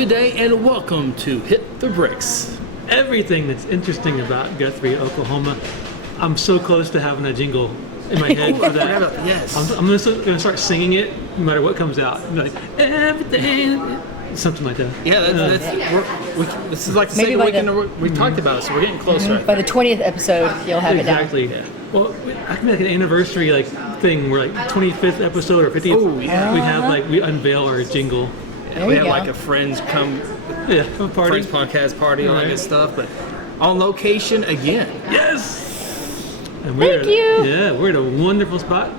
Good day and welcome to Hit the Bricks. Everything that's interesting about Guthrie, Oklahoma. I'm so close to having a jingle in my head for that. Yes. I'm going to start singing it no matter what comes out. Like, everything, something like that. Yeah, this is like the second weekend we talked about it, so we're getting closer. By the 20th episode, you'll have exactly. it down. Yeah. Well, I can make an anniversary thing where 25th episode or 50th. Oh, yeah. We unveil our jingle. We have a friends come, a party. friends podcast party, all that good stuff, but on location again. Yes. And Thank you. Yeah, we're at a wonderful spot.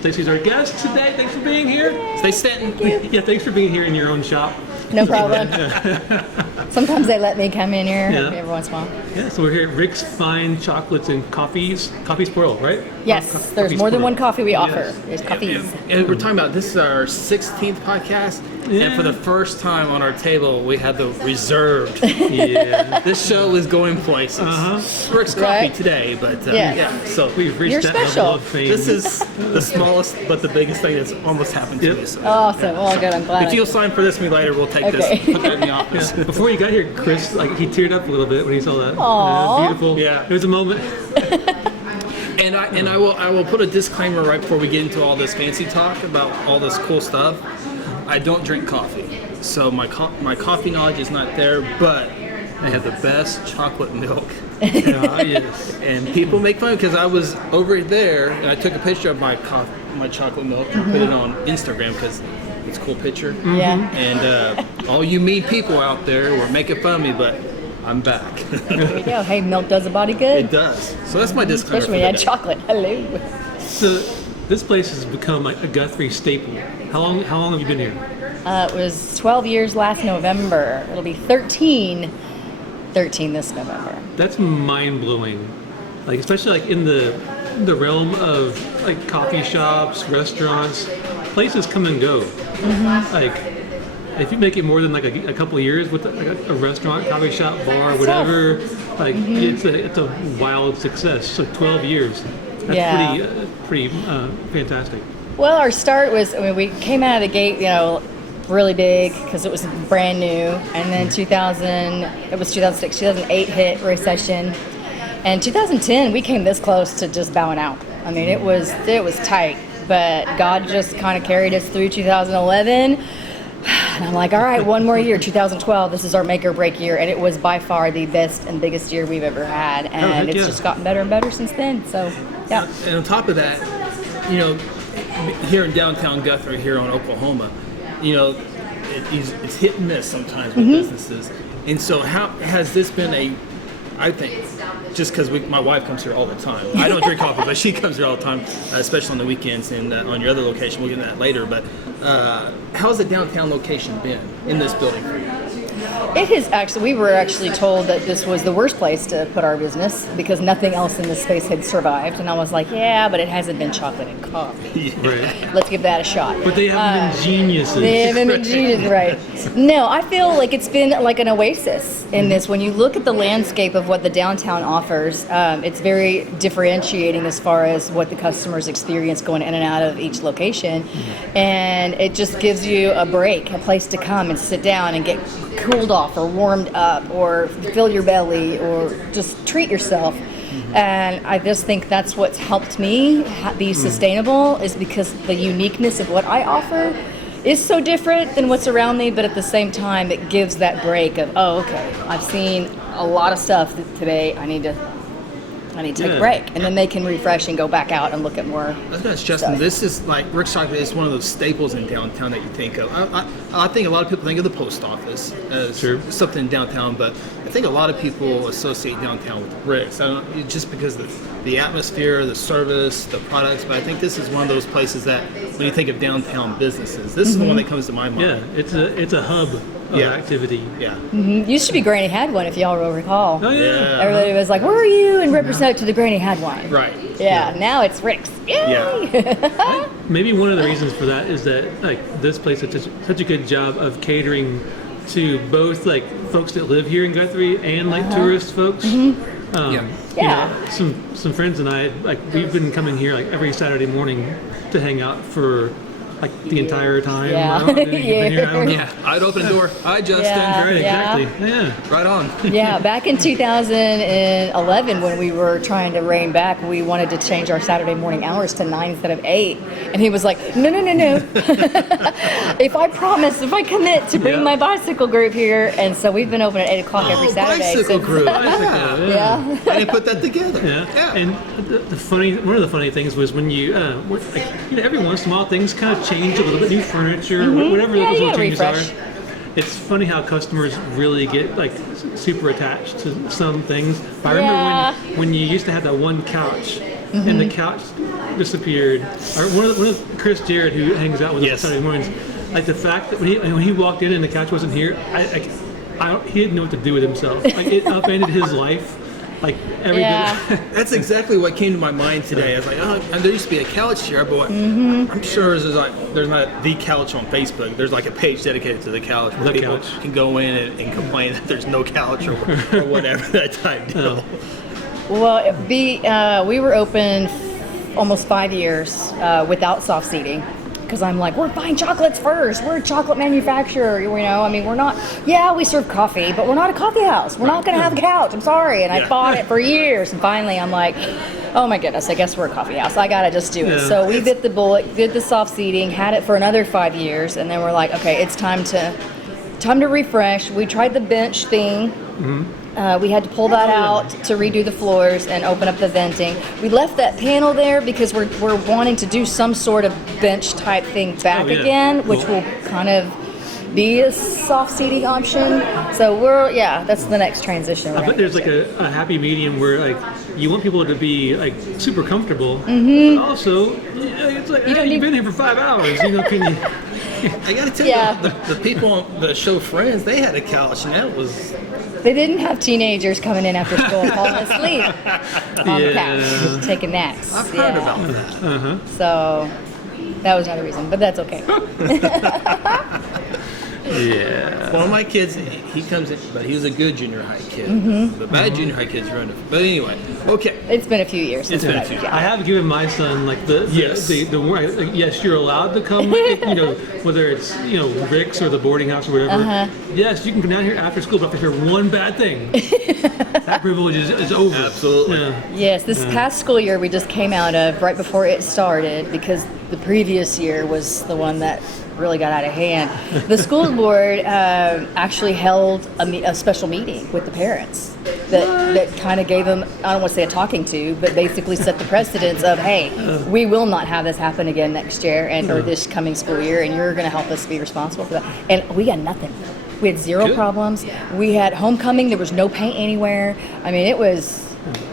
Stacy's our guest today. Thanks for being here. Stay Staton. Yeah, thanks for being here in your own shop. No problem. Sometimes they let me come in here every once in a while. Yeah, so we're here at Rick's Fine Chocolates and Coffees. Coffee Swirl, right? Yes, there's more than one coffee we offer. Yes. There's coffees. And we're talking about, this is our 16th podcast, and for the first time on our table, we had the reserved. This show is going places. Rick's Coffee today, but so we've reached You're that special. level of fame. this is the smallest but the biggest thing that's almost happened to me. So. Awesome. Well, good. I'm glad. If you'll sign for this me later, we'll take this, put that in the office. Before you got here, Chris, he teared up a little bit when he saw that. Aww. Beautiful. Yeah. It was a moment. And I will put a disclaimer right before we get into all this fancy talk about all this cool stuff. I don't drink coffee, so my coffee knowledge is not there, but they have the best chocolate milk. Yes. And people make fun because I was over there and I took a picture of my chocolate milk and put it on Instagram because it's a cool picture. Yeah. And all you mean people out there were making fun of me, but I'm back. There you go. Hey, milk does a body good. It does. So that's my disclaimer. Especially when you add chocolate. Hello. So this place has become a Guthrie staple. How long have you been here? It was 12 years last November. It'll be 13 this November. That's mind blowing. Especially in the realm of coffee shops, restaurants, places come and go. If you make it more than a couple of years with a restaurant, coffee shop, bar, whatever, it's a wild success. So 12 years. That's pretty fantastic. Well, our start was, we came out of the gate, really big because it was brand new. And then 2006, 2008 hit recession. And 2010, we came this close to just bowing out. It was tight, but God just kind of carried us through 2011. And I'm like, all right, one more year, 2012, this is our make or break year. And it was by far the best and biggest year we've ever had. And it's just gotten better and better since then. So, yeah. And on top of that, here in downtown Guthrie, here on Oklahoma, it's hit and miss sometimes with businesses. And so how has this been I think, just because my wife comes here all the time. I don't drink coffee, but she comes here all the time, especially on the weekends and on your other location. We'll get into that later. But how's the downtown location been in this building for you? It has actually, we were actually told that this was the worst place to put our business because nothing else in this space had survived. And I was like, yeah, but it hasn't been chocolate and coffee. Right. Let's give that a shot. But they haven't been geniuses. They haven't been geniuses, right. No, I feel like it's been like an oasis in this. When you look at the landscape of what the downtown offers, it's very differentiating as far as what the customers experience going in and out of each location. And it just gives you a break, a place to come and sit down and get cooled off or warmed up or fill your belly or just treat yourself. And I just think that's what's helped me be sustainable is because the uniqueness of what I offer is so different than what's around me, but at the same time it gives that break of, I've seen a lot of stuff today, I need to take a break, and then they can refresh and go back out and look at more. That's Justin. This is Rick's Chocolate is one of those staples in downtown that you think of. I think a lot of people think of the post office as something in downtown, but I think a lot of people associate downtown with Rick's. Just because of the atmosphere, the service, the products, but I think this is one of those places that when you think of downtown businesses, this is the one that comes to my mind. Yeah, it's a hub of activity. Yeah. Used to be Granny had one, if y'all will recall. Oh yeah. Everybody was like, "Where are you?" and represent to the Granny had one. Right. Yeah. Now it's Rick's. Yay! Yeah. Maybe one of the reasons for that is that this place does such a good job of catering to both folks that live here in Guthrie and tourist folks. Some friends and I we've been coming here every Saturday morning to hang out for like the entire time. Yeah. You've been here, I don't know. Yeah, I'd open the door. Hi, Justin. Yeah. Right, Yeah. exactly. Yeah. Right on. Yeah, back in 2011, when we were trying to rein back, we wanted to change our Saturday morning hours to 9 instead of 8. And he was like, no. If I commit to bring my bicycle group here. And so we've been open at 8 o'clock every Saturday. Bicycle group. Yeah. I didn't put that together. Yeah. And one of the funny things was when you, every once in a while things kind of change a little bit, new furniture, whatever those little changes refresh. are. It's funny how customers really get like super attached to some things. I remember when you used to have that one couch and the couch disappeared. Or one of Chris Jarrett, who hangs out with us Saturday mornings, like the fact that when he walked in and the couch wasn't here, he didn't know what to do with himself. Like it upended his life. Like every bit. That's exactly what came to my mind today. I was like, there used to be a couch here, but I'm sure there's not the couch on Facebook. There's like a page dedicated to the couch where people can go in and complain that there's no couch or whatever that type deal. Well, we were open almost 5 years without soft seating. Because I'm like, we're buying chocolates first. We're a chocolate manufacturer, I mean, we're not, we serve coffee, but we're not a coffee house. We're not going to have a couch. I'm sorry. And I fought it for years. And finally, I'm like, oh my goodness, I guess we're a coffee house. I got to just do it. So we bit the bullet, did the soft seating, had it for another 5 years. And then we're like, okay, it's time to refresh. We tried the bench thing. We had to pull that out to redo the floors and open up the venting. We left that panel there because we're wanting to do some sort of bench type thing back again, which will kind of be a soft seating option. So that's the next transition. I bet there's like a happy medium where like you want people to be like super comfortable, but also it's like you've been here for 5 hours. Can you? I got to tell you, the people on the show Friends, they had a couch, and that was. They didn't have teenagers coming in after school falling asleep on the couch, just taking naps. I've heard about that. So that was another reason, but that's okay. One of my kids, he comes in, but he was a good junior high kid. The bad junior high kids ruined it. But anyway, okay. It's been a few years. It's been a few years. I have given my son like yes, you're allowed to come. Whether it's Rick's or the boarding house or whatever. Yes, you can come down here after school, but if you hear one bad thing, that privilege is over. Absolutely. Yes, this past school year we just came out of right before it started because the previous year was the one that really got out of hand. The school board actually held a special meeting with the parents that kind of gave them, I don't want to say a talking to, but basically set the precedence of, hey, we will not have this happen again next year or this coming school year, and you're going to help us be responsible for that. And we got nothing. We had zero problems. We had homecoming. There was no paint anywhere. I mean, it was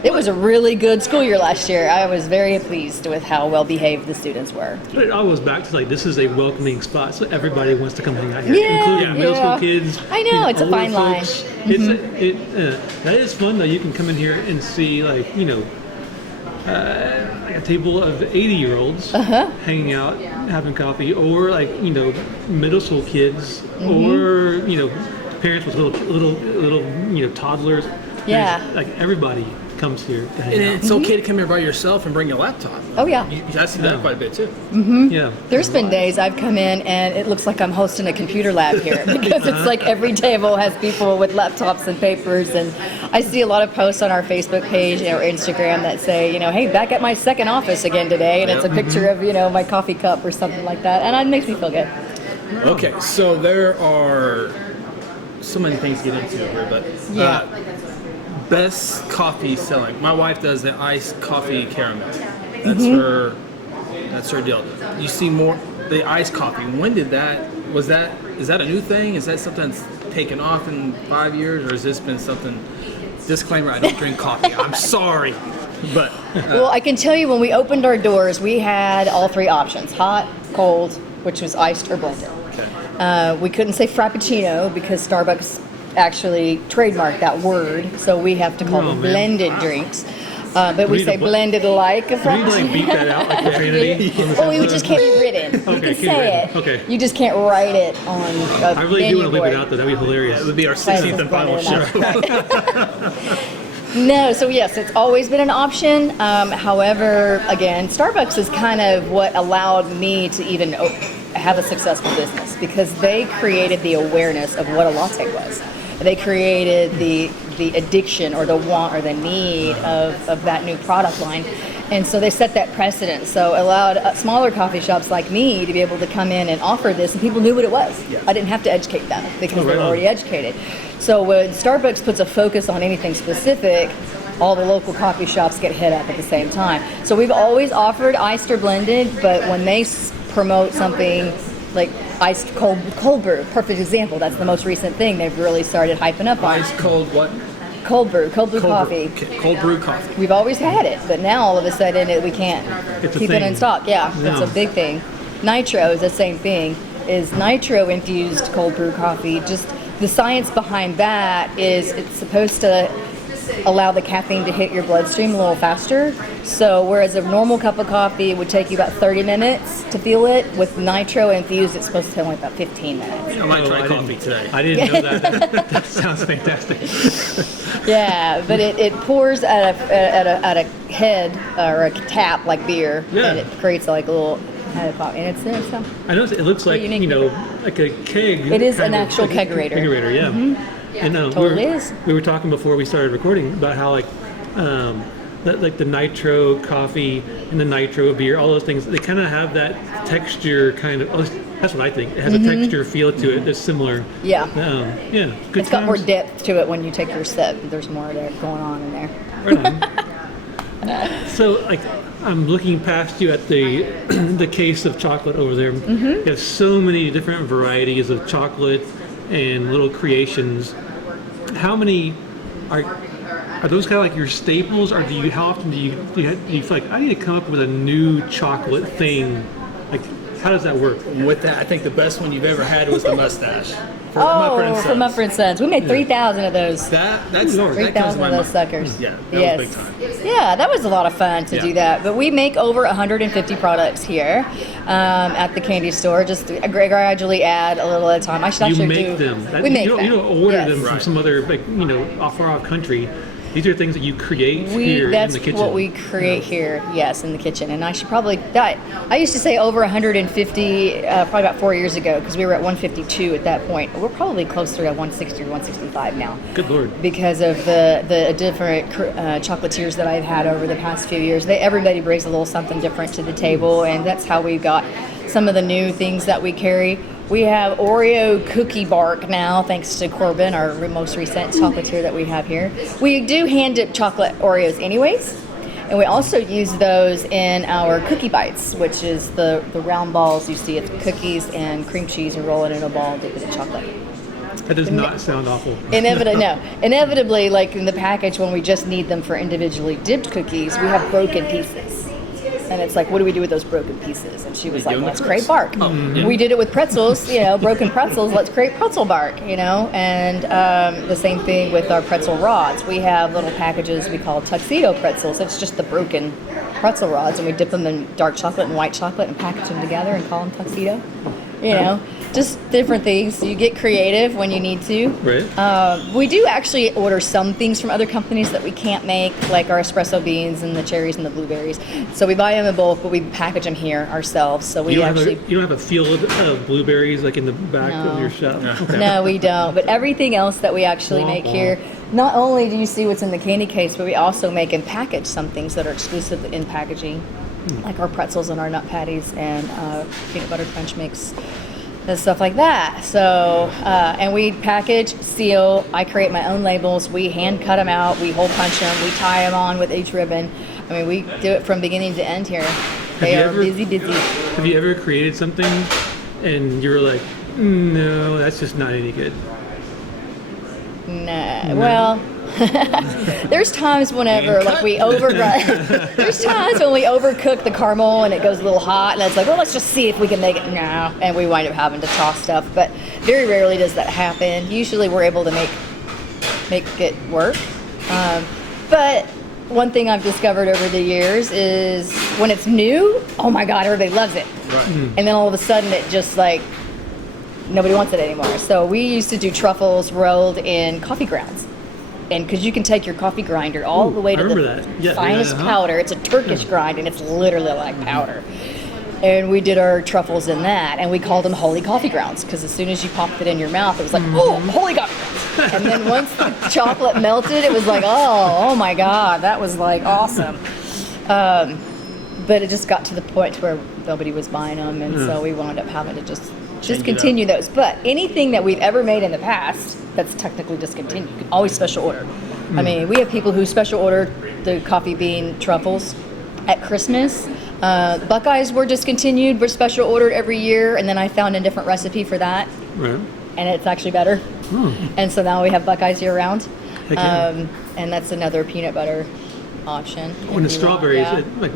a really good school year last year. I was very pleased with how well behaved the students were. But it all goes back to like this is a welcoming spot, so everybody wants to come hang out here, including middle school kids. I know, it's a fine line. That is fun though. You can come in here and see like like a table of 80-year-olds hanging out, having coffee, or like middle school kids, or parents with little toddlers. Yeah, like everybody comes here to hang And out. it's okay to come here by yourself and bring your laptop. Oh yeah. I see that quite a bit too. Yeah. There's been days I've come in and it looks like I'm hosting a computer lab here because it's like every table has people with laptops and papers, and I see a lot of posts on our Facebook page or Instagram that say, hey, back at my second office again today, and it's a picture of, my coffee cup or something like that, and it makes me feel good. Okay, so there are so many things to get into here, but best coffee selling. My wife does the iced coffee caramel. That's her deal. You see more the iced coffee. When did is that a new thing? Is that something that's taken off in 5 years, or has this been something? Disclaimer: I don't drink coffee. I'm sorry, but well, I can tell you when we opened our doors, we had all three options: hot, cold, which was iced or blended. okay. We couldn't say frappuccino because Starbucks actually trademarked that word, so we have to call them blended drinks. But we say blended like a Can you frappuccino. beat that out like profanity? Well, we just can't be written. You can say it. Okay. You just can't write it on I really do want to leave it out though. That'd be hilarious. That would be our 16th and final show. No, so yes, it's always been an option. However, again, Starbucks is kind of what allowed me to even have a successful business, because they created the awareness of what a latte was. They created the addiction or the want or the need of that new product line. And so they set that precedent. So allowed smaller coffee shops like me to be able to come in and offer this, and people knew what it was. Yes. I didn't have to educate them because they were already educated. So when Starbucks puts a focus on anything specific, all the local coffee shops get hit up at the same time. So we've always offered iced or blended, but when they promote something like iced cold brew, perfect example, that's the most recent thing they've really started hyping up on. Ice cold what? Cold brew coffee. Cold brew coffee. We've always had it, but now all of a sudden we can't keep it in stock. Yeah, No. it's a big thing. Nitro is the same thing. Is nitro infused cold brew coffee? Just the science behind that is it's supposed to allow the caffeine to hit your bloodstream a little faster. So whereas a normal cup of coffee would take you about 30 minutes to feel it, with nitro infused it's supposed to take only about 15 minutes. I might try coffee today. I didn't know that. That sounds fantastic. Yeah, but it pours at a head or a tap like beer, Yeah. and it creates like a little head of coffee. And it's I noticed it looks like, unique. like a keg. It is kind an of, actual like a kegerator. Kegerator, yeah. Mm-hmm. And Totally is. we were talking before we started recording about how like the nitro coffee and the nitro beer, all those things, they kind of have that texture kind of. That's what I think. It has a texture feel to it that's similar. Yeah. Yeah. Good It's got more times. depth to it when you take your sip. There's more there going on in there. Right on. So, like, I'm looking past you at the the case of chocolate over there. You have so many different varieties of chocolate and little creations. How many are those kind of like your staples, or how often do you feel like I need to come up with a new chocolate thing? Like, how does that work? With that, I think the best one you've ever had was the mustache. From From Mumford & Sons. We made 3,000 of those. That's Lord. that comes 3,000 to my of those mind. suckers. Yeah, that Yes. was big time. Yeah, that was a lot of fun to do that. But we make over 150 products here at the candy store. Just gradually add a little at a time. I should You actually make do. them. We make them. You don't order Yes. them from some other, like, far off country. These are things that you create here That's in the kitchen. what we create here, yes, in the kitchen. And I should probably, I used to say over 150, probably about 4 years ago, because we were at 152 at that point. We're probably closer to 160 or 165 now. Good Lord. Because of the different chocolatiers that I've had over the past few years. Everybody brings a little something different to the table, and that's how we got some of the new things that we carry. We have Oreo cookie bark now, thanks to Corbin, our most recent chocolatier that we have here. We do hand dip chocolate Oreos anyways, and we also use those in our cookie bites, which is the round balls you see. It's cookies and cream cheese, and roll it in a ball, dip it in chocolate. That does not sound awful. Inevitably, like in the package, when we just need them for individually dipped cookies, we have broken pieces. And it's like, what do we do with those broken pieces? And she was like, let's create bark. We did it with pretzels, broken pretzels, let's create pretzel bark, And the same thing with our pretzel rods. We have little packages we call Tuxedo Pretzels. It's just the broken pretzel rods, and we dip them in dark chocolate and white chocolate and package them together and call them Tuxedo. Just different things. You get creative when you need to. Right. We do actually order some things from other companies that we can't make, like our espresso beans and the cherries and the blueberries. So we buy them in bulk, but we package them here ourselves. So we You don't have a field of blueberries like in the back of your shop? Okay. No, we don't. But everything else that we actually make here, not only do you see what's in the candy case, but we also make and package some things that are exclusive in packaging, like our pretzels and our nut patties and peanut butter crunch mix. And stuff like that. So, and we package, seal. I create my own labels. We hand cut them out. We hole punch them. We tie them on with each ribbon. I mean, we do it from beginning to end here. They are busy. Have you ever created something and you were like, no, that's just not any good? Nah. Well, there's times whenever like there's times when we overcook the caramel and it goes a little hot, and it's like, well, let's just see if we can make it now, and we wind up having to toss stuff. But very rarely does that happen. Usually we're able to make it work. But one thing I've discovered over the years is when it's new, oh my God, everybody loves it. Right. And then all of a sudden it just like nobody wants it anymore. So we used to do truffles rolled in coffee grounds. and because you can take your coffee grinder all the way to the finest powder. It's a Turkish grind, and it's literally like powder. And we did our truffles in that, and we called them holy coffee grounds, because as soon as you popped it in your mouth, it was like, oh, holy coffee grounds. And then once the chocolate melted, it was like, oh my God, that was like awesome. But it just got to the point where nobody was buying them, and so we wound up having to just continue those. But anything that we've ever made in the past that's technically discontinued, you can always special order. I mean, we have people who special order the coffee bean truffles at Christmas. Buckeyes were discontinued, but special ordered every year, and then I found a different recipe for that, and it's actually better. And so now we have Buckeyes year round, and that's another peanut butter option. When the strawberries, like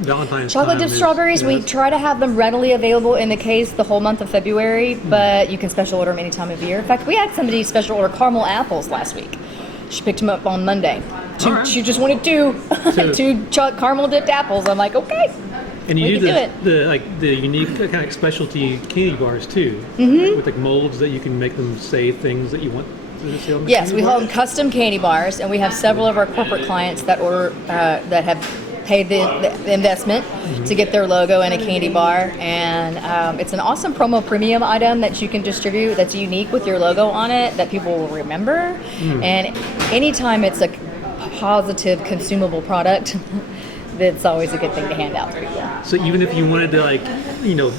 Valentine's chocolate dipped strawberries, we try to have them readily available in the case the whole month of February, but you can special order them any time of year. In fact, we had somebody special order caramel apples last week. She picked them up on Monday. She just wanted two caramel dipped apples. I'm like, okay. And you do the unique kind of specialty candy bars too, with like molds that you can make them say things that you want. Yes, we call them custom candy bars, and we have several of our corporate clients that order that have paid the investment to get their logo in a candy bar, and it's an awesome promo premium item that you can distribute that's unique with your logo on it that people will remember. And anytime it's a positive consumable product, it's always a good thing to hand out to people. So even if you wanted to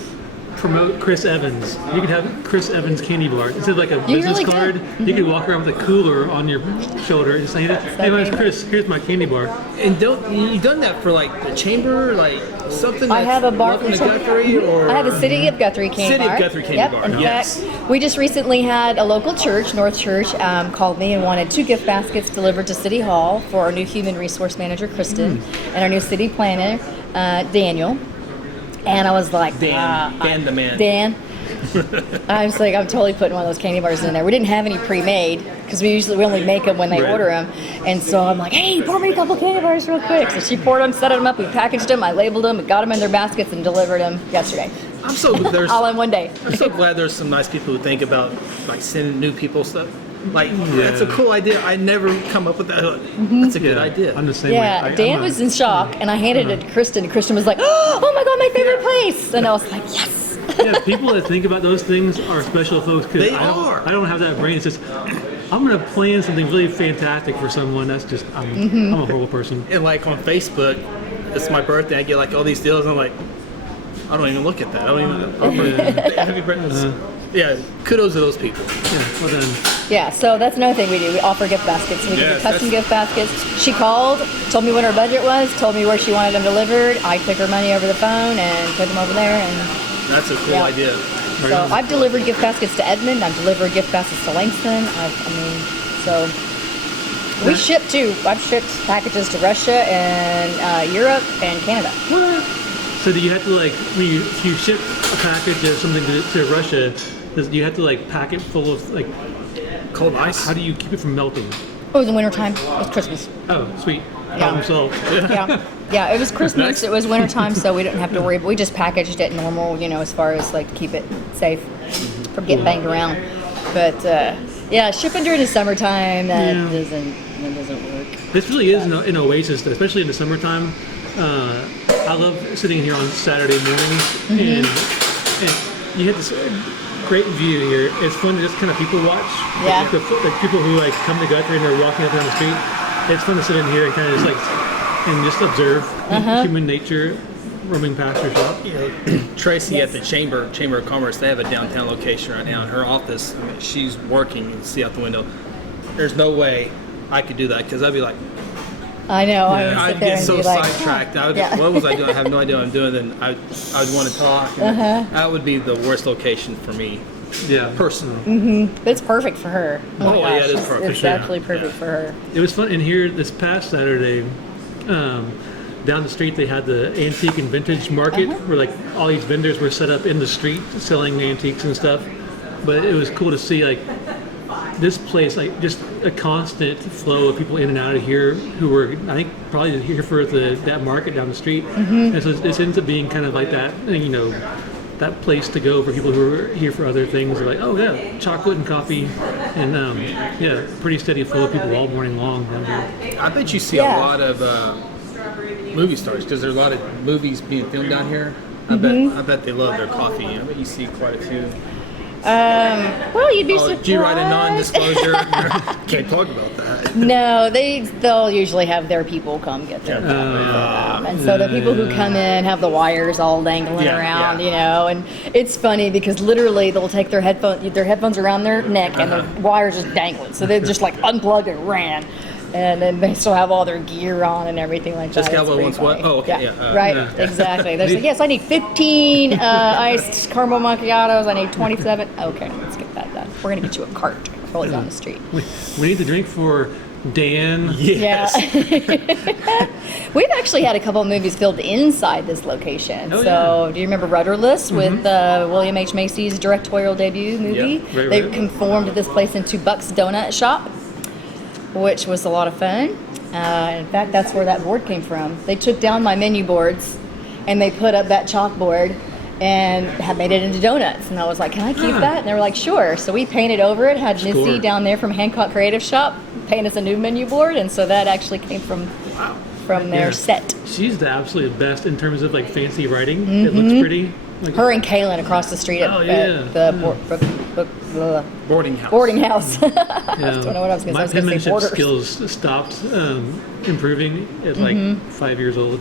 promote Chris Evans, you could have Chris Evans candy bar instead of like a business card. You could walk around with a cooler on your shoulder and say, "Hey, my name's Chris. Here's my candy bar." And you've done that for like the chamber, like something. I have a bar from Guthrie, or I have a City of Guthrie candy bar. City of Guthrie candy bar. In fact, we just recently had a local church, North Church, called me and wanted 2 gift baskets delivered to City Hall for our new human resource manager, Kristen, and our new city planner, Daniel. And I was like, Dan the man. Dan. I was like, I'm totally putting one of those candy bars in there. We didn't have any pre-made because we only make them when they order them. And so I'm like, hey, pour me a couple candy bars real quick. So she poured them, set them up, we packaged them, I labeled them, we got them in their baskets and delivered them yesterday. I'm so glad all in one day. I'm so glad there's some nice people who think about like sending new people stuff. Like, that's a cool idea. I never come up with that. That's a good idea. I'm the same way. Dan was in shock, and I handed it to Kristen, and Kristen was like, oh my God, my favorite place. And I was like, yes. People that think about those things are special folks. They I don't have that brain. It's just, I'm going to plan something really fantastic for someone. That's just, I'm a horrible person. And like on Facebook, it's my birthday, I get like all these deals, and I'm like, I don't even look at that. I don't even, happy birthday. Yeah, kudos to those people. Yeah, well done. Yeah, so that's another thing we do. We offer gift baskets. We do custom gift baskets. She called, told me what her budget was, told me where she wanted them delivered. I took her money over the phone and put them over there. And that's a cool idea. So I've delivered gift baskets to Edmond. I've delivered gift baskets to Langston. So we ship too. I've shipped packages to Russia and Europe and Canada. What? So do you have to if you ship a package of something to Russia, do you have to pack it full of cold ice? How do you keep it from melting? It was in wintertime. It was Christmas. Oh, sweet. Problem solved. Yeah, it was Christmas. It was wintertime, so we didn't have to worry. But we just packaged it normal, as far as to keep it safe from getting banged around. But shipping during the summertime, that doesn't work. This really is an oasis, especially in the summertime. I love sitting here on Saturday mornings, and you have this great view here. It's fun to just kind of people watch. Yeah. The people who come to Guthrie and they're walking up and down the street. It's fun to sit in here and kind of just observe human nature roaming past your shop. Tracy at the Chamber of Commerce, they have a downtown location right now in her office. She's working, you can see out the window. There's no way I could do that because I'd be like, I know. I'd get so sidetracked. What was I doing? I have no idea what I'm doing. Then I would want to talk. That would be the worst location for me. Yeah, personally. It's perfect for her. It is perfect. It's actually perfect for her. It was fun in here this past Saturday. Down the street, they had the antique and vintage market where all these vendors were set up in the street selling antiques and stuff. But it was cool to see this place, just a constant flow of people in and out of here who were, I think, probably here for that market down the street. And so this ends up being kind of like that, that place to go for people who are here for other things. They're like, oh yeah, chocolate and coffee, and yeah, pretty steady flow of people all morning long down here. I bet you see a lot of movie stars because there's a lot of movies being filmed down here. I bet they love their coffee. I bet you see quite a few. Well, you'd be surprised. Did you write a non-disclosure? Can't talk about that. No, they'll usually have their people come get their coffee. And so the people who come in have the wires all dangling around, you know, and it's funny because literally they'll take their headphones around their neck and the wires just dangling. So they just like unplugged and ran. And then they still have all their gear on and everything like just that. Just Cowboy wants what? Oh, okay. Right, exactly. They're like, yes, I need 15 iced caramel macchiatos. I need 27. Okay, let's get that done. We're going to get you a cart rolling down the street. We need the drink for Dan. Yes. Yeah. We've actually had a couple of movies filmed inside this location. Do you remember Rudderless with William H. Macy's directorial debut movie? Yeah, They conformed this place into Buck's Donut Shop, which was a lot of fun. In fact, that's where that board came from. They took down my menu boards and they put up that chalkboard and had made it into donuts. And I was like, can I keep that? And they were like, sure. So we painted over it, had Missy down there from Hancock Creative Shop paint us a new menu board. And so that actually came from their set. She's the absolute best in terms of like fancy writing. It looks pretty. Like, her and Kaylin across the street at the boarding house. Boarding house. I don't know what I was going to say. My penmanship skills stopped improving at like 5 years old.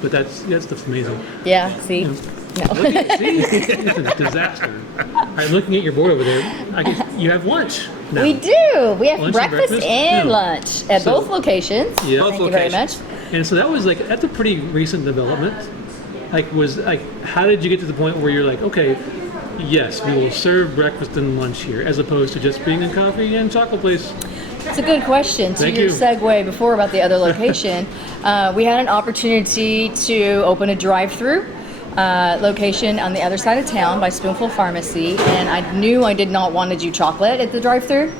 But that stuff's amazing. Yeah, see? No. It's a disaster. I'm looking at your board over there. I guess you have lunch now. We do. We have lunch breakfast and lunch at both locations. Yeah. Thank you very much. And so that was like, that's a pretty recent development. How did you get to the point where you're like, okay, yes, we will serve breakfast and lunch here, as opposed to just being a coffee and chocolate place? It's a good question. Thank your you. segue before about the other location, we had an opportunity to open a drive-through location on the other side of town by Spoonful Pharmacy, and I knew I did not want to do chocolate at the drive-through,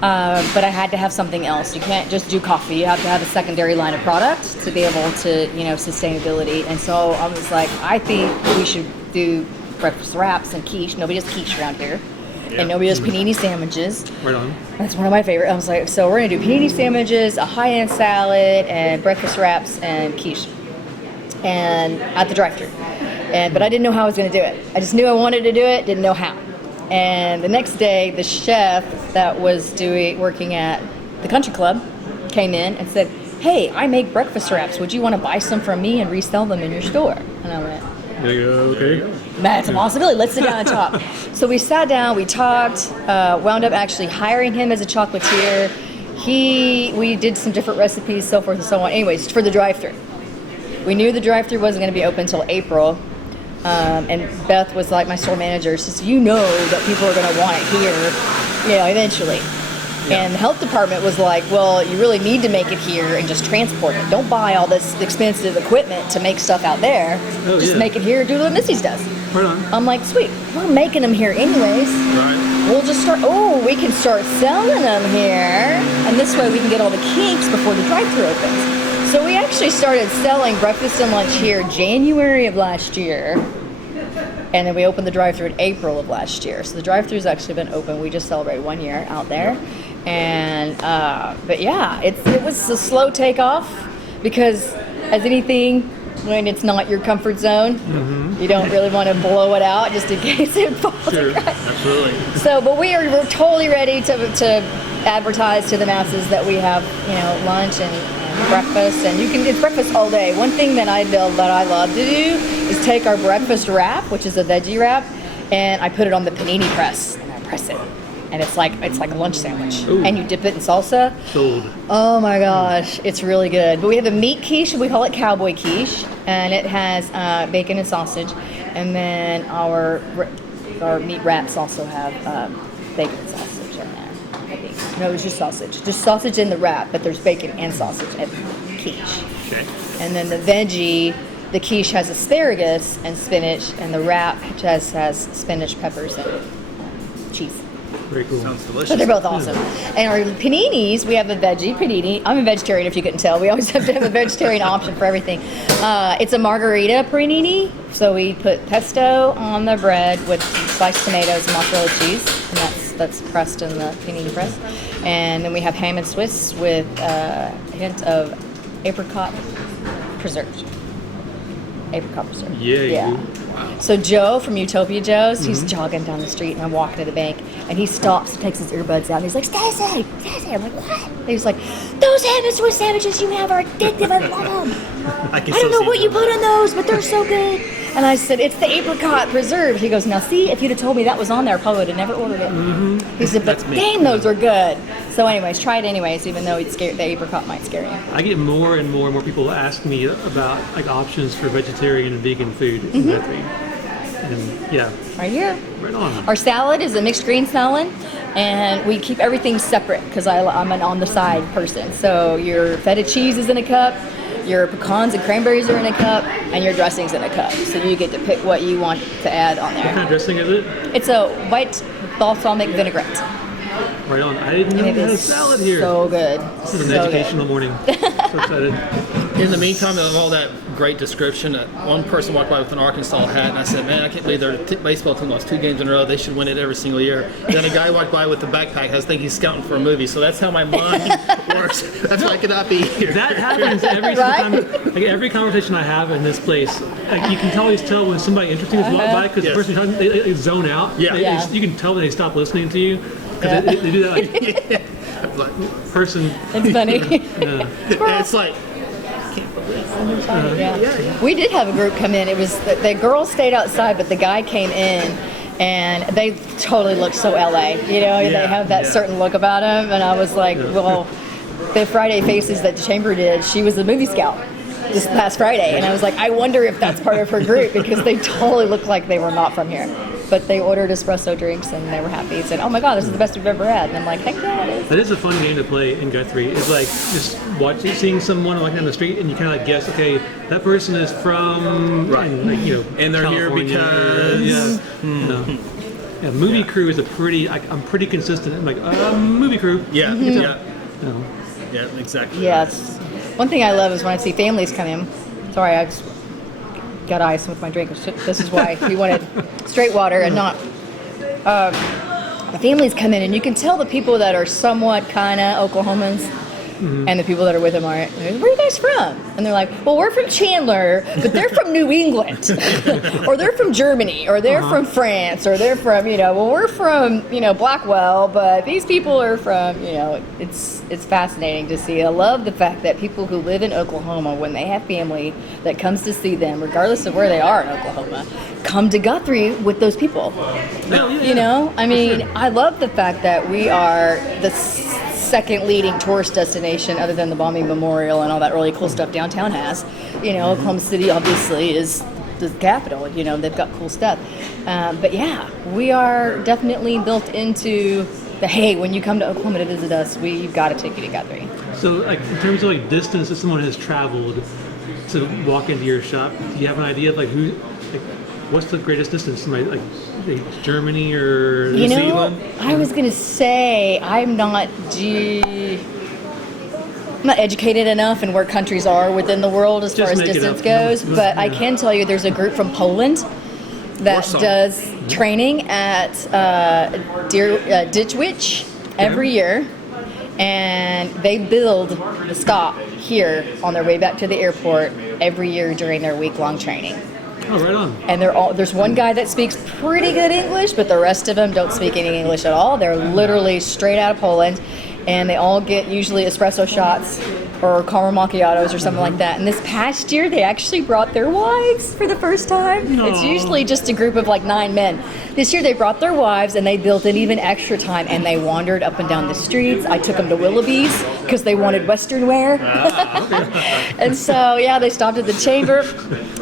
but I had to have something else. You can't just do coffee. You have to have a secondary line of product to be able to, sustainability. And so I was like, I think we should do breakfast wraps and quiche. Nobody does quiche around here. Yeah. And nobody does panini sandwiches. Right on. That's one of my favorite. I was like, so we're gonna do panini sandwiches, a high-end salad, and breakfast wraps and quiche, and at the drive-thru. But I didn't know how I was gonna do it. I just knew I wanted to do it, didn't know how. And the next day, the chef that was working at the country club came in and said, "Hey, I make breakfast wraps. Would you want to buy some from me and resell them in your store?" And I went, okay. That's a possibility. Let's sit down and talk. So we sat down, we talked, wound up actually hiring him as a chocolatier. We did some different recipes, so forth and so on. Anyways, for the drive-thru. We knew the drive-thru wasn't going to be open until April. And Beth was like my store manager. She says, you know that people are going to want it here, eventually. Yeah. And the health department was like, well, you really need to make it here and just transport it. Don't buy all this expensive equipment to make stuff out there. Just make it here, do what Missy's does. Right on. I'm like, sweet, we're making them here anyways. Right. We'll just we can start selling them here. And this way we can get all the kinks before the drive-thru opens. So we actually started selling breakfast and lunch here January of last year. And then we opened the drive-thru in April of last year. So the drive-thru's actually been open. We just celebrated 1 year out there. Yep. And, but yeah, it was a slow takeoff because as anything, when it's not your comfort zone, you don't really want to blow it out just in case it falls. Sure, absolutely. So, but we're totally ready to advertise to the masses that we have, lunch and breakfast, and it's breakfast all day. One thing that I love to do is take our breakfast wrap, which is a veggie wrap, and I put it on the panini press and I press it. And it's like a lunch sandwich. Ooh. And you dip it in salsa. Sold. Oh my gosh, it's really good. But we have a meat quiche, we call it Cowboy Quiche, and it has bacon and sausage. And then our meat wraps also have bacon and sausage in there, I think. No, it's just sausage. Just sausage in the wrap, but there's bacon and sausage in the quiche. Okay. And then the quiche has asparagus and spinach, and the wrap just has spinach, peppers, and cheese. Very cool. Sounds delicious. But they're both awesome. And our paninis, we have a veggie panini. I'm a vegetarian, if you couldn't tell. We always have to have a vegetarian option for everything. It's a margarita panini. So we put pesto on the bread with sliced tomatoes and mozzarella cheese, and that's pressed in the panini press. And then we have ham and Swiss with a hint of apricot preserved. Apricot preserved. Yeah. So Joe from Utopia Joe's, he's jogging down the street, and I'm walking to the bank, and he stops and takes his earbuds out, and he's like, Stacy! I'm like, what? And he's like, those ham and Swiss sandwiches you have are addictive, I love them. I don't know what you put on those, but they're so good. And I said, it's the apricot preserve. He goes, now see, if you'd have told me that was on there, I probably would have never ordered it. He said, but dang, those are good. So anyways, try it anyways, even though the apricot might scare you. I get more and more people ask me about like options for vegetarian and vegan food in Guthrie. And yeah. Right here. Right on. Our salad is a mixed green salad, and we keep everything separate because I'm an on the side person. So your feta cheese is in a cup, your pecans and cranberries are in a cup, and your dressing's in a cup. So you get to pick what you want to add on there. What kind of dressing is it? It's a white balsamic vinaigrette. Right on. I didn't know we had a salad here. So good. This is an educational morning. So excited. In the meantime of all that great description, one person walked by with an Arkansas hat, and I said, man, I can't believe their baseball team lost 2 games in a row. They should win it every single year. Then a guy walked by with a backpack. I was thinking he's scouting for a movie. So that's how my mind works. That's why I could not be here. That happens every time. Like every conversation I have in this place, like you can always tell when somebody interesting is walking by because the person you're talking, they zone out. Yeah. You can tell when they stop listening to you because they do that like person. It's funny. It's like, We did have a group come in. It was the girls stayed outside, but the guy came in, and they totally looked so LA. You know, they have that certain look about them. And I was like, well, the Friday Faces that the Chamber did, she was a movie scout this past Friday, and I was like, I wonder if that's part of her group because they totally looked like they were not from here. But they ordered espresso drinks and they were happy. They said, oh my God, this is the best we've ever had. And I'm like, heck yeah, it is. That is a fun game to play in Guthrie. It's like just seeing someone walking down the street and you kind of like guess, okay, that person is from, and, like, you know, and they're California, here because. Yeah, movie crew is a pretty, I'm pretty consistent. I'm like, movie crew. Yeah, Yeah, exactly. Yes. One thing I love is when I see families come in. Sorry, I just got ice with my drink. This is why we wanted straight water and not. The families come in, and you can tell the people that are somewhat kind of Oklahomans, and the people that are with them aren't. Where are you guys from? And they're like, well, we're from Chandler, but they're from New England, or they're from Germany, or they're from France, or they're from, well, we're from, Blackwell, but these people are from, it's fascinating to see. I love the fact that people who live in Oklahoma, when they have family that comes to see them, regardless of where they are in Oklahoma, come to Guthrie with those people. I mean, I love the fact that we are the second leading tourist destination other than the bombing memorial and all that really cool stuff downtown has. Oklahoma City obviously is the capital. They've got cool stuff. But yeah, we are definitely built into the, hey, when you come to Oklahoma to visit us, you've got to take you to Guthrie. So like in terms of like distance that someone has traveled to walk into your shop, do you have an idea of like what's the greatest distance? Like Germany or New Zealand? I was going to say I'm not educated enough in where countries are within the world as far as distance goes, but I can tell you there's a group from Poland that does training at Ditch Witch every year, and they build the stop here on their way back to the airport every year during their week-long training. Oh, right on. And there's one guy that speaks pretty good English, but the rest of them don't speak any English at all. They're literally straight out of Poland, and they all get usually espresso shots or caramel macchiatos or something like that. And this past year, they actually brought their wives for the first time. Aww. It's usually just a group of like 9 men. This year, they brought their wives, and they built in even extra time, and they wandered up and down the streets. I took them to Willoughby's because they wanted Western wear. And so, yeah, they stopped at the Chamber.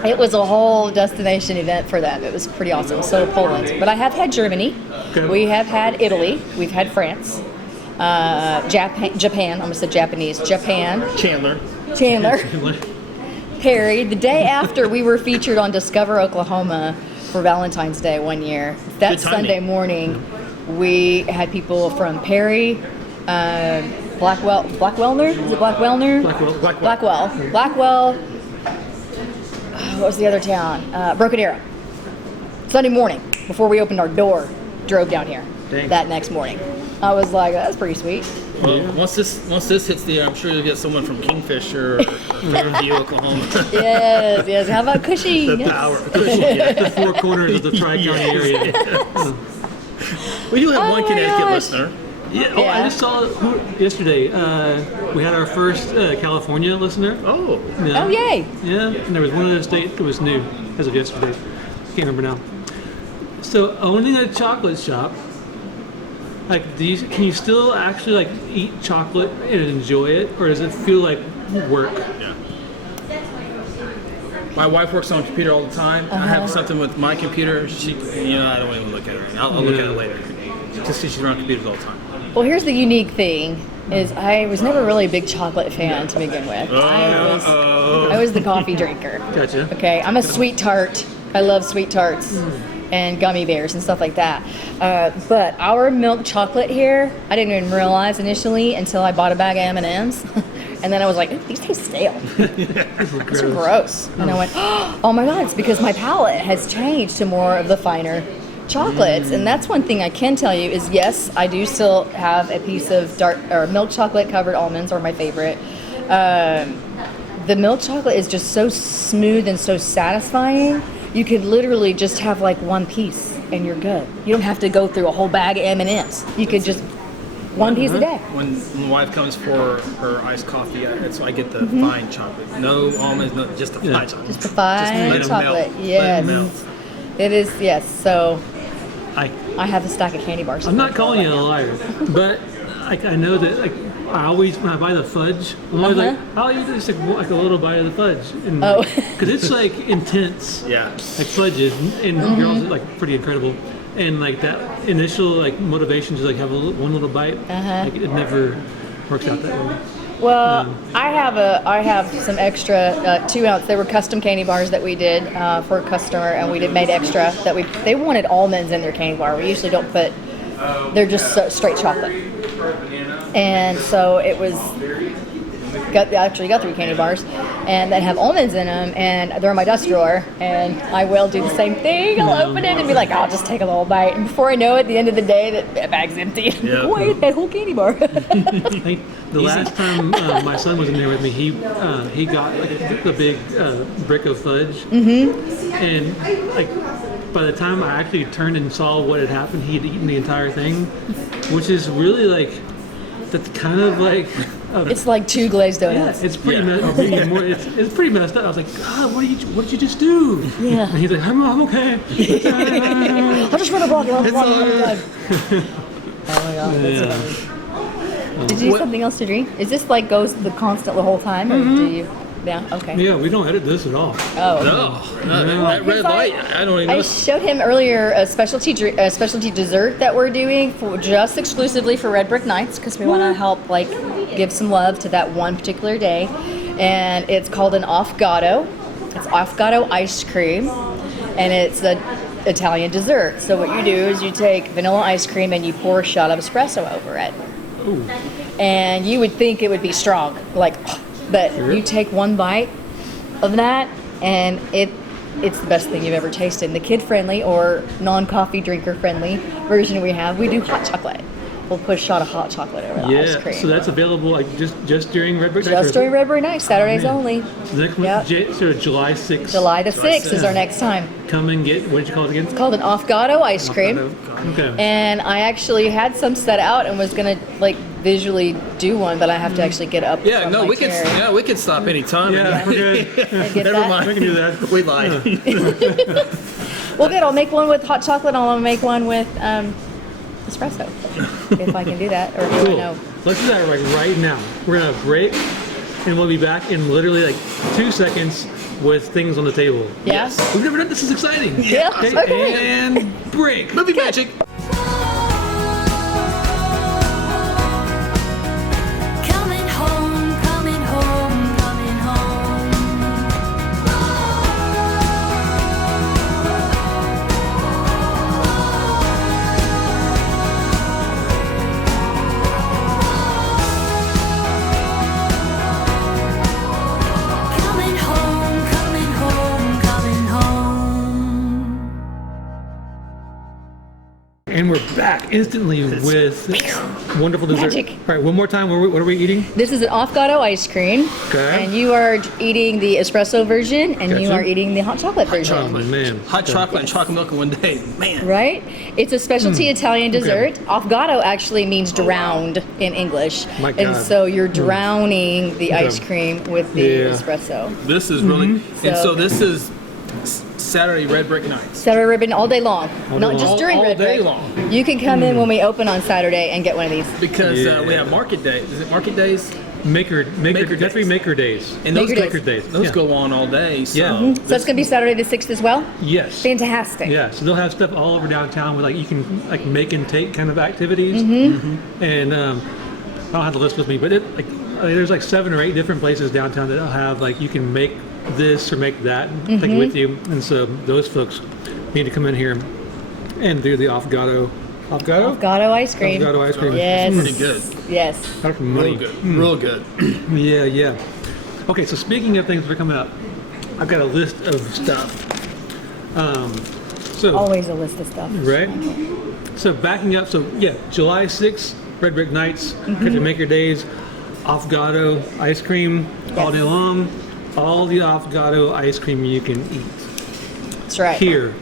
It was a whole destination event for them. It was pretty awesome. So Poland. But I have had Germany. Okay. We have had Italy. We've had France. Japan, I almost said Japanese. Japan. Chandler. Perry. The day after we were featured on Discover Oklahoma for Valentine's Day one year, that Sunday morning, We had people from Perry, Blackwellner? Is it Blackwellner? Blackwell. What was the other town? Broken Arrow. Sunday morning, before we opened our door, drove down here. Dang. That next morning. I was like, that's pretty sweet. Well, once this hits the air, I'm sure you'll get someone from Kingfisher or Fairview, Oklahoma. Yes. How about Cushing? The power. Yeah. The four corners of the Tri-County area. We do have one my Connecticut gosh. listener. Yeah, Yeah. I just saw yesterday. We had our first California listener. Oh. Yeah. Oh, yay. Yeah, and there was one other state that was new as of yesterday. Can't remember now. So owning a chocolate shop, like, can you still actually like eat chocolate and enjoy it, or does it feel like work? Yeah. My wife works on a computer all the time. I have something with my computer. I don't even look at it right now. I'll look at it later. Just because she's around computers all the time. Well, here's the unique thing, is I was never really a big chocolate fan to begin with. I was the coffee drinker. Gotcha. Okay, I'm a sweet tart. I love sweet tarts and gummy bears and stuff like that. But our milk chocolate here, I didn't even realize initially until I bought a bag of M&Ms. And then I was like, these taste stale. These are gross. And I went, oh my God, it's because my palate has changed to more of the finer chocolates. And that's one thing I can tell you is, yes, I do still have a piece of dark or milk chocolate covered almonds are my favorite. The milk chocolate is just so smooth and so satisfying. You could literally just have like one piece and you're good. You don't have to go through a whole bag of M&Ms. You could just one piece a day. When my wife comes for her iced coffee, I get the fine chocolate. No almonds, no, just the fine chocolate. Just the fine let it chocolate. melt. Yes. Let it melt. It is, yes. So I I have a stack of candy bars. I'm not calling you a liar, but I know that I always, when I buy the fudge, I'm always like, I'll eat just like a little bite of the fudge, because it's like intense. Yeah. Like fudge is, and you're also like pretty incredible, and like that initial like motivation to like have one little bite, like it never works out that way. Well, I have some extra 2 ounce. They were custom candy bars that we did for a customer, and we made extra that they wanted almonds in their candy bar. We usually don't put. They're just straight chocolate, and so it was. Actually got 3 candy bars, and that have almonds in them, and they're in my dust drawer. And I will do the same thing. I'll open it and be like, I'll just take a little bite, and before I know it, at the end of the day, that bag's empty. Yeah. Wait, that whole candy bar. The last time my son was in there with me, he got like the big brick of fudge, and like by the time I actually turned and saw what had happened, he had eaten the entire thing, which is really like that's kind of like. It's like 2 glazed donuts. Yeah, it's pretty it's pretty messed up. I was like, God, what did you just do? Yeah. And he's like, I'm okay. I'll just run a block. Oh my God, that's Yeah. funny. Did you do something else to drink? Is this like goes the constant the whole time, or do you? Yeah. Okay. Yeah, we don't edit this at all. Oh. No, that red light, I don't even know. I showed him earlier a specialty dessert that we're doing just exclusively for Red Brick Nights, because we want to help like give some love to that one particular day, and it's called an affogato. It's affogato ice cream, and it's an Italian dessert. So what you do is you take vanilla ice cream and you pour a shot of espresso over it. Ooh. And you would think it would be strong, like, but you take one bite of that, and it's the best thing you've ever tasted. And the kid-friendly or non-coffee drinker-friendly version we do hot chocolate. We'll put a shot of hot chocolate over the ice cream. So that's available like just during Red Brick Nights? Just during Red Brick Nights, Saturdays only. The next one, so July 6th. July the 6th is our next time. Come and get, what did you call it again? It's called an affogato ice cream. Okay. And I actually had some set out and was gonna like visually do one, but I have to actually get up. Yeah, from no, my we chair can. We can stop anytime. Yeah, we're good. and get Never that. mind. We can do that. We lied. Well, good. I'll make one with hot chocolate. And I'll make one with espresso, if I can do that, or do I Cool. know? Let's do that right now. We're gonna break, and we'll be back in literally like 2 seconds with things on the table. Yeah. We've never done this. Is exciting. Yeah. Okay. And break. Movie magic. Coming home, coming home, coming home. And we're back instantly with wonderful dessert. Magic. All right, one more time. What are we eating? This is an avocado ice cream. Okay. And you are eating the espresso version, and you Gotcha. are eating the hot chocolate version. Oh, man. Hot chocolate and chocolate milk in one day. Man. Right? It's a specialty Italian dessert. Avocado actually means drowned in English. My And God. so you're drowning the Okay. ice cream with the Yeah. espresso. This is really, and So- so this is Saturday Red Brick Nights. Saturday ribbon all day long. All day Not long. just during All Red day Brick. long. You can come in when we open on Saturday and get one of these. Because Yeah. we have market day. Is it market days? Maker Maker Guthrie days. Maker Days. And those Maker go, days. Maker Days. those Yeah. go on all day. So Yeah. So it's going to be Saturday the 6th as well? Yes. Fantastic. Yeah, so they'll have stuff all over downtown where like you can like make and take kind of activities. And I don't have the list with me, but there's like 7 or 8 different places downtown that will have like you can make this or make that and take it with you. And so those folks need to come in here and do the avocado Avocado ice cream. avocado ice cream. Yes. pretty good. Yes. That's money. Real good. Real good. Yeah. Okay, so speaking of things that are coming up, I've got a list of stuff. So Always a list of stuff. right. So backing up, so yeah, July 6th, Red Brick Nights, Guthrie Maker Days, avocado ice cream all day long. All the avocado ice cream you can eat That's right. here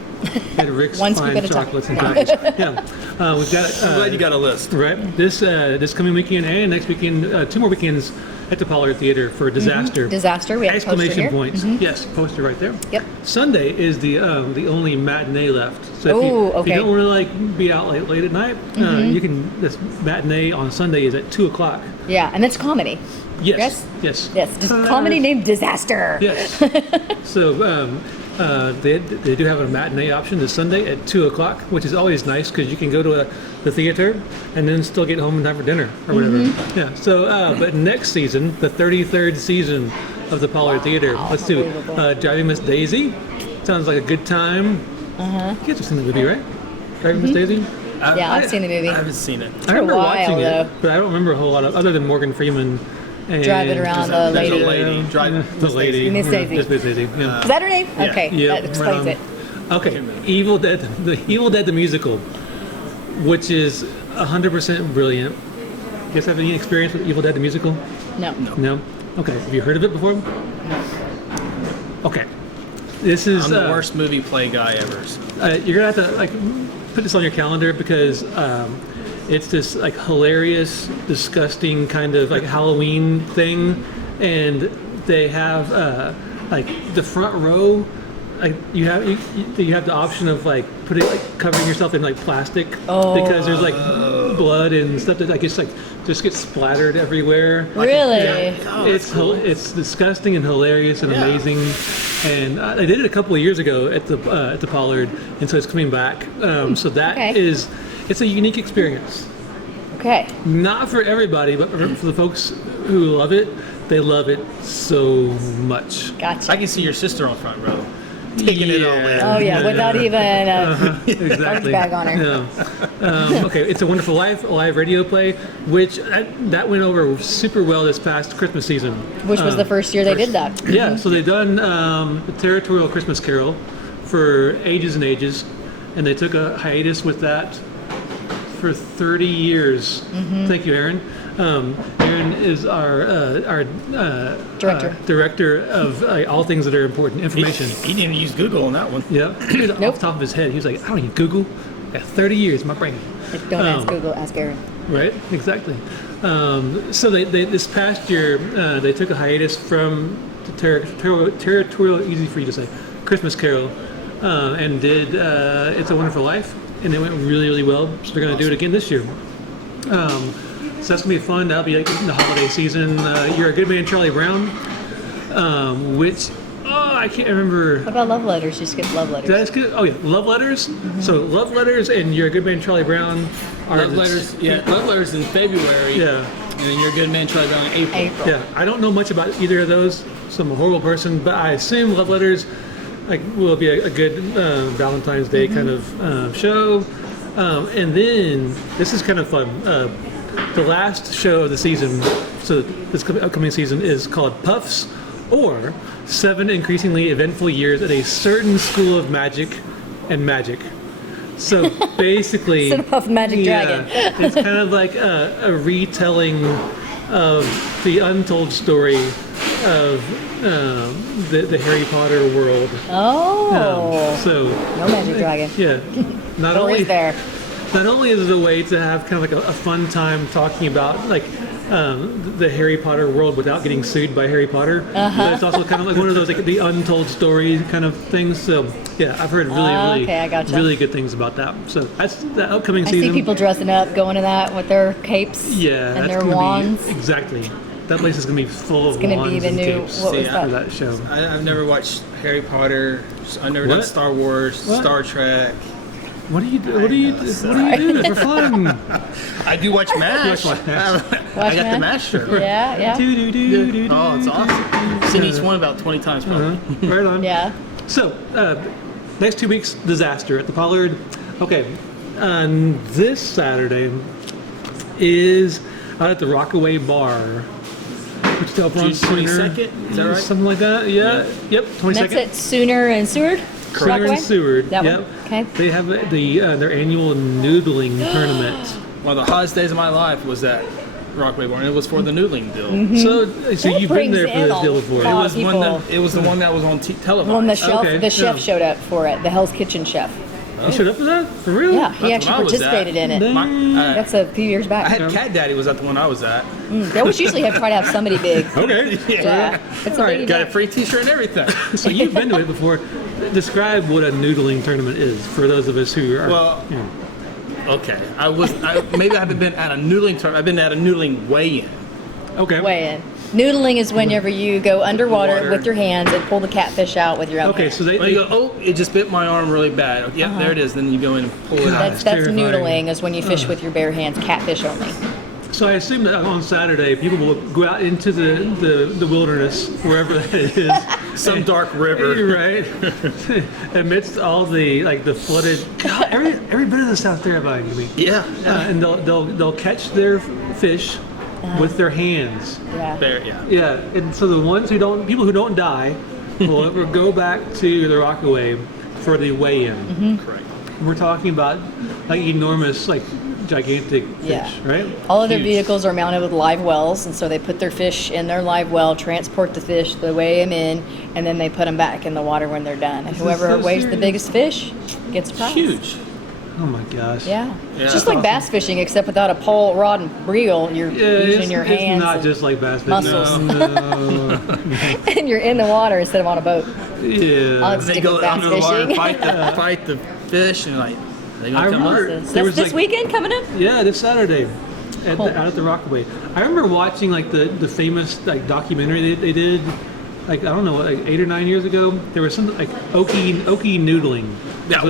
at Rick's One scoop Fine at a time. Chocolates and Cookies. Yeah, we've got. I'm glad you got a list. Right. This coming weekend and next weekend, 2 more weekends at the Pollard Theater for Disaster. Disaster. We have a poster Exclamation here. points. Yes, poster right there. Yep. Sunday is the only matinee left. So if Ooh, you okay. don't want to like be out late at night, you can. This matinee on Sunday is at 2:00. Yeah, and that's comedy. Yes. Yes. Yes, just comedy named Disaster. Yes. So they do have a matinee option this Sunday at 2:00, which is always nice because you can go to the theater and then still get home in time for dinner or whatever. Yeah. So, but next season, the 33rd season of the Pollard Theater, let's do unbelievable. Driving Miss Daisy. Sounds like a good time. You guys have seen the movie, right? Driving Miss Daisy. Yeah, I've seen the movie. I haven't seen it. I remember while, watching though. it, but I don't remember a whole lot of other than Morgan Freeman. And Driving around the There's lady. a lady. Drive The lady. Miss Daisy. Just Miss Daisy. Yeah. Is that her name? Yeah. Okay, Yeah, that explains right it. on. Okay, Evil Dead, the Evil Dead the musical, which is 100% brilliant. You guys have any experience with Evil Dead the musical? No. No? Okay, have you heard of it before? Okay. This is I'm the worst movie play guy ever. you're gonna have to like put this on your calendar because it's this like hilarious, disgusting kind of like Halloween thing, and they have like the front row. Like you have the option of like putting like covering yourself in like plastic because there's like blood and stuff that like it's like just gets splattered everywhere. Really? It's disgusting and hilarious and amazing, and I did it a couple of years ago at the Pollard, and so it's coming back. So that Okay. is it's a unique experience. Okay. Not for everybody, but for the folks who love it, they love it so much. Gotcha. I can see your sister on front row, taking it all in. Oh yeah, without even a Exactly. bag on her. Yeah. Okay, it's a wonderful live radio play, which that went over super well this past Christmas season. Which was the first year they did that. Yeah, so they've done the Territorial Christmas Carol for ages and ages, and they took a hiatus with that for 30 years. Thank you, Aaron. Aaron is our director of all things that are important information. He didn't use Google on that one. Yeah, off the top of his head, he was like, I don't need Google. I got 30 years in my brain. Like, don't ask Google, ask Aaron. Right, exactly. So they this past year they took a hiatus from the Territorial, easy for you to say, Christmas Carol, and did It's a Wonderful Life, and it went really, really well. So they're going to do it again this year. So that's going to be fun. That'll be like in the holiday season. You're a Good Man, Charlie Brown, which I can't remember. What about love letters? You skipped love letters. Did I skip? Oh yeah, Love Letters. So Love Letters and You're a Good Man, Charlie Brown are Love letters, Love letters in February. Yeah. And then You're a Good Man, Charlie Brown in April. April. Yeah, I don't know much about either of those, so I'm a horrible person, but I assume Love Letters will be a good Valentine's Day kind of show. And then, this is kind of fun, the last show of the season, so this upcoming season is called Puffs, or 7 Increasingly Eventful Years at a Certain School of Magic and Magic. So basically, Instead of Puff Magic Dragon. it's kind of like a retelling of the untold story of the Harry Potter world. Oh. So No Magic Dragon. yeah, not Always only there. not only is it a way to have kind of like a fun time talking about like the Harry Potter world without getting sued by Harry Potter, but it's also kind of like one of those like the untold story kind of things. So yeah, I've heard Okay, I gotcha. really good things about that. So that's the upcoming I season. see people dressing up, going to that with their capes Yeah, and that's their gonna wands. be exactly. That place is gonna be full of It's gonna wands be the and new. capes What was See, for that? that show. I've never watched Harry Potter. I've never done What? Star Wars, What? Star Trek. What do you do? What do you do for fun? I do watch MASH. watch MASH. I got the MASH? MASH shirt. Yeah, yeah, Oh, it's awesome. Seen each one about 20 times probably. Right on. yeah. So, next 2 weeks, disaster at the Pollard. Okay, this Saturday is out at the Rockaway Bar, which is over on June Sooner. 22nd? Is that right? Something like that. Yeah. Yep. 22nd. That's at Sooner and Seward. Sooner Rockaway? and Seward. That Yep. one? Okay. They have their annual noodling tournament. One of the hottest days of my life was at Rockaway Bar, and it was for the noodling deal. So That you've been brings there for in this a deal before. lot. It was people- the one that was on televised. When the chef Okay, showed up for it, the Hell's Kitchen chef. You showed up for that? For real? Yeah, he That's actually when I was participated at. in it. Dang. That's a few years I back. had Cat Daddy was at the one I was at. They always usually try to have somebody big. Okay. Yeah, it's a All right, big Got a event. free T-shirt and everything. So you've been to it before. Describe what a noodling tournament is for those of us who are. Well, you know. Okay, maybe I haven't been at a noodling tournament. I've been at a noodling weigh-in. Okay. Weigh in. Noodling is whenever you go underwater Water. with your hands and pull the catfish out with your own Okay, hands. so they. Well, you go, oh, it just bit my arm really bad. Okay, yep, there it is. Then you go in and pull it out. That's terrifying. noodling is when you fish with your bare hands, catfish only. So I assume that on Saturday people will go out into the wilderness, wherever that is. Some dark river. Right. Amidst all the flooded. God, every bit of the South there about me. Yeah. And they'll catch their fish with their hands. Yeah. There, yeah. Yeah, and so the people who don't die, will ever go back to the Rockaway for the weigh-in. Correct. We're talking about like enormous, like gigantic fish, Yeah. right? All of their Huge. vehicles are mounted with live wells, and so they put their fish in their live well, transport the fish, they weigh them in, and then they put them back in the water when they're done. And This is whoever so weighs the serious. biggest fish gets a prize. Huge. Oh my gosh. Yeah. Yeah, It's just that's like awesome. bass fishing, except without a pole, rod, and reel. You're Yeah, using your hands. It's not and, just like bass fishing. muscles. No. and you're in the water instead of on a boat. Yeah. I'll They stick go with out bass into the water, fishing. fight the fish, and like they I gonna come remember- up. So There that's was, this like- weekend coming up? Yeah, this Saturday Cool. out at the Rockaway. I remember watching like the famous like documentary they did, like I don't know, like 8 or 9 years ago. There was something like Okie noodling. That's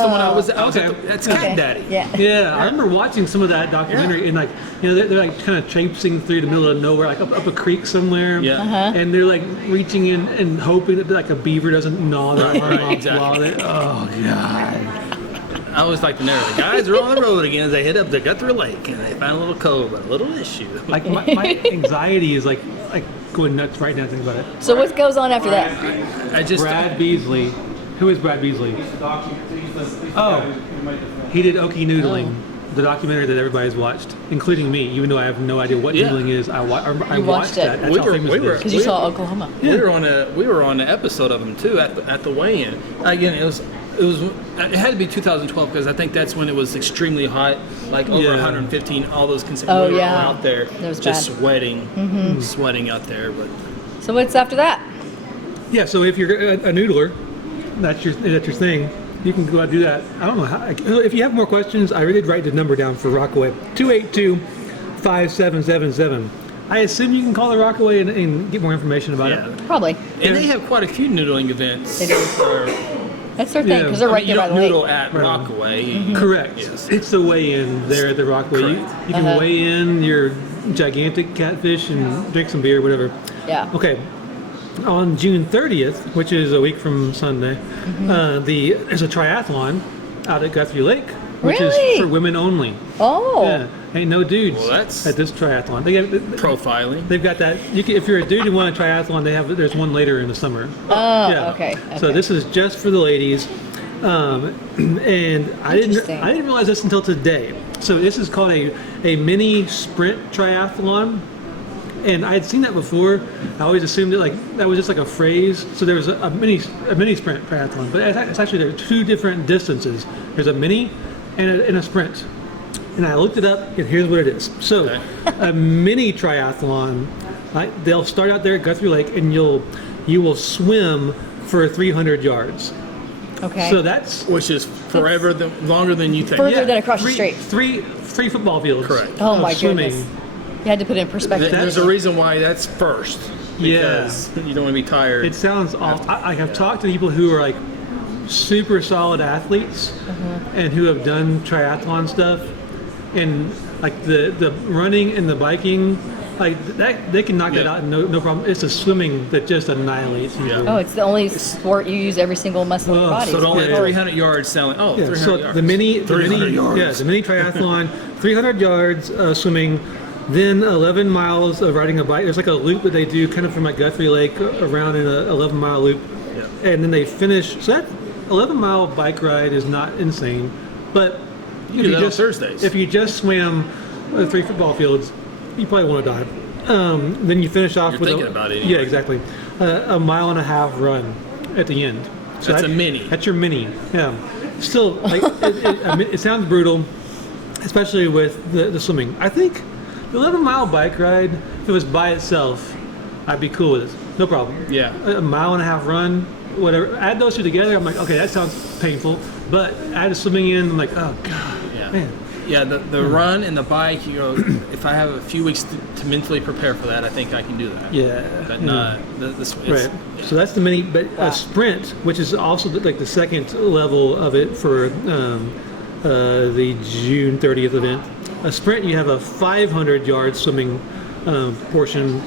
the one I was at. Okay. That's Cat Okay. Daddy. Yeah. Yeah, I remember watching some of that documentary and like, they're like kind of traipsing through the middle of nowhere, like up a creek somewhere. Yeah. And they're like reaching in and hoping that like a beaver doesn't gnaw their arm Right, off exactly. while they, oh god. I always like to know the guys are on the road again as they hit up the Guthrie Lake and they find a little cove, but a little issue. Like my anxiety is like going nuts right now thinking about it. So what goes on after that? I just Brad Beasley. Who is Brad Beasley? Oh, he did Okie Noodling, the documentary that everybody's watched, including me, even though I have no idea what Yeah. noodling is. I You watched watched it. that. That's We how were- famous we it were- is. Because you saw Oklahoma. we were on the episode of them too at the weigh-in. Again, it had to be 2012 because I think that's when it was extremely hot, like over Yeah. 115. All those Oh, we were yeah. out there That was just bad. sweating out there. But So what's after that? Yeah, so if you're a noodler, that's your thing. You can go out and do that. I don't know how. If you have more questions, I did write the number down for Rockaway: 282-5777. I assume you can call the Rockaway and get more information about yeah, it. Probably. and they have quite a few noodling events. They do. That's their thing, Yeah. because they're right you there by don't the noodle lake. at Right. Rockaway. Correct. Yes. It's the weigh-in there at the Rockaway. You Correct. can weigh in your gigantic catfish and drink some beer, whatever. Yeah. Okay. On June 30th, which is a week from Sunday, there's a triathlon out at Guthrie Lake, which is Really? for women only. Oh. Yeah, ain't no dudes Well, that's- at this triathlon. Profiling. They've got that. If you're a dude and want a triathlon, there's one later in the summer. Oh, okay. So this is just for the ladies. And I Interesting. didn't realize this until today. So this is called a mini sprint triathlon. And I had seen that before. I always assumed that was just like a phrase. So there was a mini sprint triathlon, but it's actually there are two different distances. There's a mini and a sprint. And I looked it up, and here's what it is. So a mini triathlon, they'll start out there at Guthrie Lake, and you will swim for 300 yards. Okay. So that's Which is forever longer than you think. Further than across the three, street. three football fields. Correct. Oh of my swimming. goodness. You had to put it in perspective. There's a reason why that's first. Yeah. Because you don't want to be tired. It sounds awful. I have talked to people who are like super solid athletes and who have done triathlon stuff, and like the running and the biking, like that they can knock that out no problem. It's the swimming that just annihilates people. Oh, it's the only sport you use every single muscle in your body. So don't let Yeah. 300 yards sound like, 300 So yards. the mini 300 yards. yeah, the mini triathlon, 300 yards swimming, then 11 miles of riding a bike. There's like a loop that they do kind of from like Guthrie Lake around in a 11-mile loop, and then they finish. So that 11-mile bike ride is not insane, but You do that on Thursdays. if you just swam 3 football fields, you probably want to die. Then you finish off You're with thinking about it Yeah, anyway. exactly. A mile and a half run at the end. So That's a mini. That's your mini. Yeah. Still, like it sounds brutal, especially with the swimming. I think the 11-mile bike ride, if it was by itself, I'd be cool with it. No problem. Yeah. A mile and a half run, whatever. Add those two together, I'm like, okay, that sounds painful. But add swimming in, I'm like, oh god, Yeah. man. Yeah, the run and the bike, if I have a few weeks to mentally prepare for that, I think I can do that. Yeah. But yeah. not this. Right. So that's the mini, but a sprint, which is also like the second level of it for the June 30th event. A sprint, you have a 500-yard swimming portion,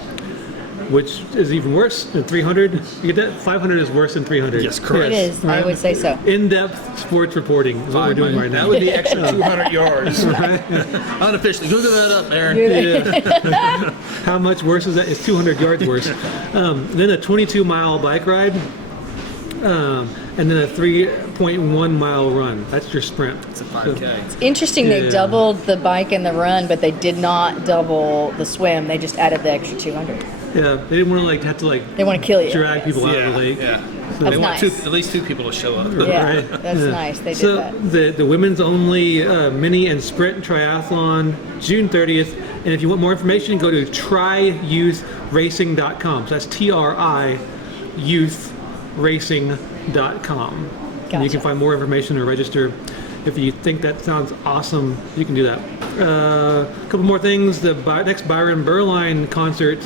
which is even worse than 300. You get that? 500 is worse than 300. Yes, correct. It is. I would say so. In-depth sports reporting is what we're doing right now. That would be extra 200 yards. Unofficially. Google that up, Aaron. How much worse is that? It's 200 yards worse. Then a 22-mile bike ride, and then a 3.1-mile run. That's your sprint. It's a 5K. Interesting, Yeah. they doubled the bike and the run, but they did not double the swim. They just added the extra 200. Yeah, they didn't want to have to They want to kill you. drag people out of the lake. Yeah. So- They want nice. at least 2 people to show up. Yeah, Right. that's Yeah. nice. They did So that. the women's only mini and sprint triathlon, June 30th. And if you want more information, go to tryyouth.racing.com. So that's TRI youth.racing.com. And you can find more information or register. If you think that sounds awesome, you can do that. A couple more things. The next Byron Berline concert